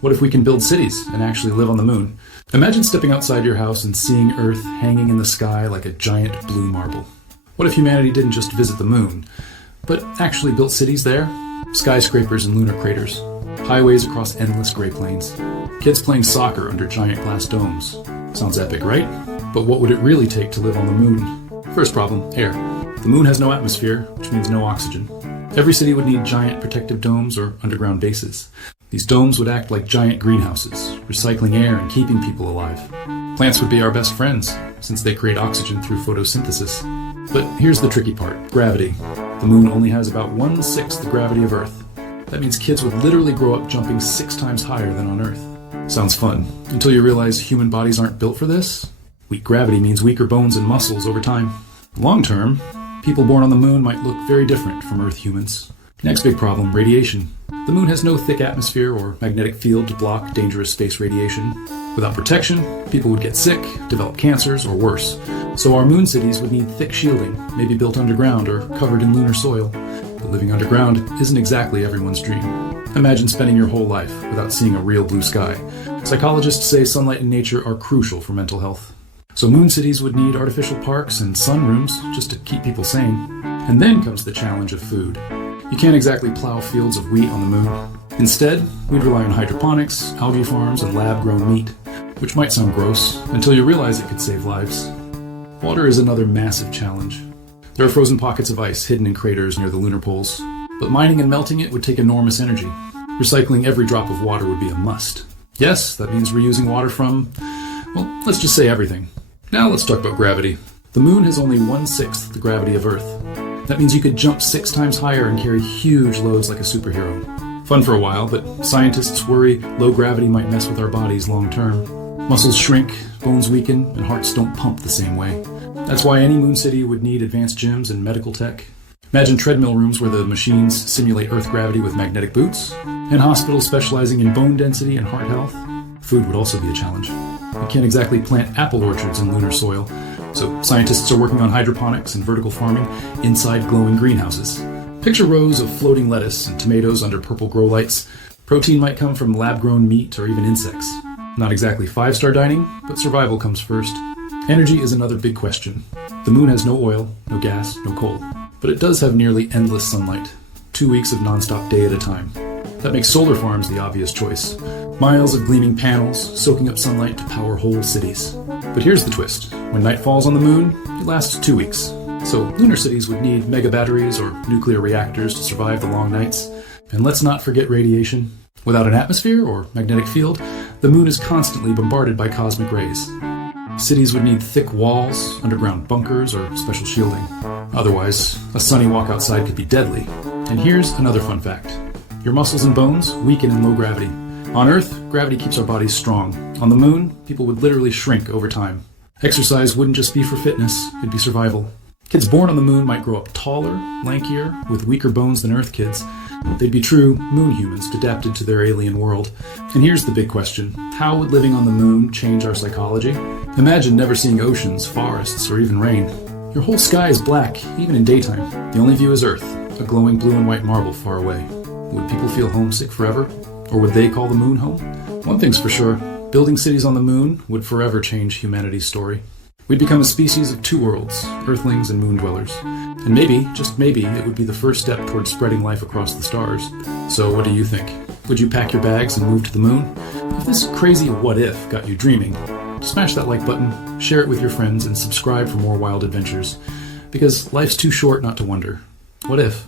What if we can build cities and actually live on the moon? Imagine stepping outside your house and seeing Earth hanging in the sky like a giant blue marble. What if humanity didn't just visit the moon, but actually built cities there? Skyscrapers and lunar craters, highways across endless gray plains, kids playing soccer under giant glass domes. Sounds epic, right? But what would it really take to live on the moon? First problem, air. The moon has no atmosphere, which means no oxygen. Every city would need giant protective domes or underground bases. These domes would act like giant greenhouses, recycling air and keeping people alive. Plants would be our best friends, since they create oxygen through photosynthesis. But here's the tricky part, gravity. The moon only has about 1/6 the gravity of Earth. That means kids would literally grow up jumping 6 times higher than on Earth. Sounds fun, until you realize human bodies aren't built for this. Weak gravity means weaker bones and muscles over time. Long term, people born on the moon might look very different from Earth humans. Next big problem, radiation. The moon has no thick atmosphere or magnetic field to block dangerous space radiation. Without protection, people would get sick, develop cancers, or worse. So our moon cities would need thick shielding, maybe built underground or covered in lunar soil. But living underground isn't exactly everyone's dream. Imagine spending your whole life without seeing a real blue sky. Psychologists say sunlight and nature are crucial for mental health. So moon cities would need artificial parks and sunrooms just to keep people sane. And then comes the challenge of food. You can't exactly plow fields of wheat on the moon. Instead, we'd rely on hydroponics, algae farms, and lab-grown meat, which might sound gross until you realize it could save lives. Water is another massive challenge. There are frozen pockets of ice hidden in craters near the lunar poles, but mining and melting it would take enormous energy. Recycling every drop of water would be a must. Yes, that means reusing water from, well, let's just say everything. Now let's talk about gravity. The moon has only 1/6 the gravity of Earth. That means you could jump 6 times higher and carry huge loads like a superhero. Fun for a while, but scientists worry low gravity might mess with our bodies long term. Muscles shrink, bones weaken, and hearts don't pump the same way. That's why any moon city would need advanced gyms and medical tech. Imagine treadmill rooms where the machines simulate Earth gravity with magnetic boots, and hospitals specializing in bone density and heart health. Food would also be a challenge. You can't exactly plant apple orchards in lunar soil, so scientists are working on hydroponics and vertical farming inside glowing greenhouses. Picture rows of floating lettuce and tomatoes under purple grow lights. Protein might come from lab-grown meat or even insects. Not exactly 5-star dining, but survival comes first. Energy is another big question. The moon has no oil, no gas, no coal, but it does have nearly endless sunlight, 2 weeks of nonstop day at a time. That makes solar farms the obvious choice. Miles of gleaming panels, soaking up sunlight to power whole cities. But here's the twist. When night falls on the moon, it lasts 2 weeks. So lunar cities would need mega batteries or nuclear reactors to survive the long nights. And let's not forget radiation. Without an atmosphere or magnetic field, the moon is constantly bombarded by cosmic rays. Cities would need thick walls, underground bunkers, or special shielding. Otherwise, a sunny walk outside could be deadly. And here's another fun fact. Your muscles and bones weaken in low gravity. On Earth, gravity keeps our bodies strong. On the moon, people would literally shrink over time. Exercise wouldn't just be for fitness, it'd be survival. Kids born on the moon might grow up taller, lankier, with weaker bones than Earth kids. They'd be true moon humans adapted to their alien world. And here's the big question. How would living on the moon change our psychology? Imagine never seeing oceans, forests, or even rain. Your whole sky is black, even in daytime. The only view is Earth, a glowing blue and white marble far away. Would people feel homesick forever? Or would they call the moon home? One thing's for sure, building cities on the moon would forever change humanity's story. We'd become a species of 2 worlds, Earthlings and moon dwellers. And maybe, just maybe, it would be the first step towards spreading life across the stars. So what do you think? Would you pack your bags and move to the moon? If this crazy what if got you dreaming, smash that like button, share it with your friends, and subscribe for more wild adventures. Because life's too short not to wonder. What if?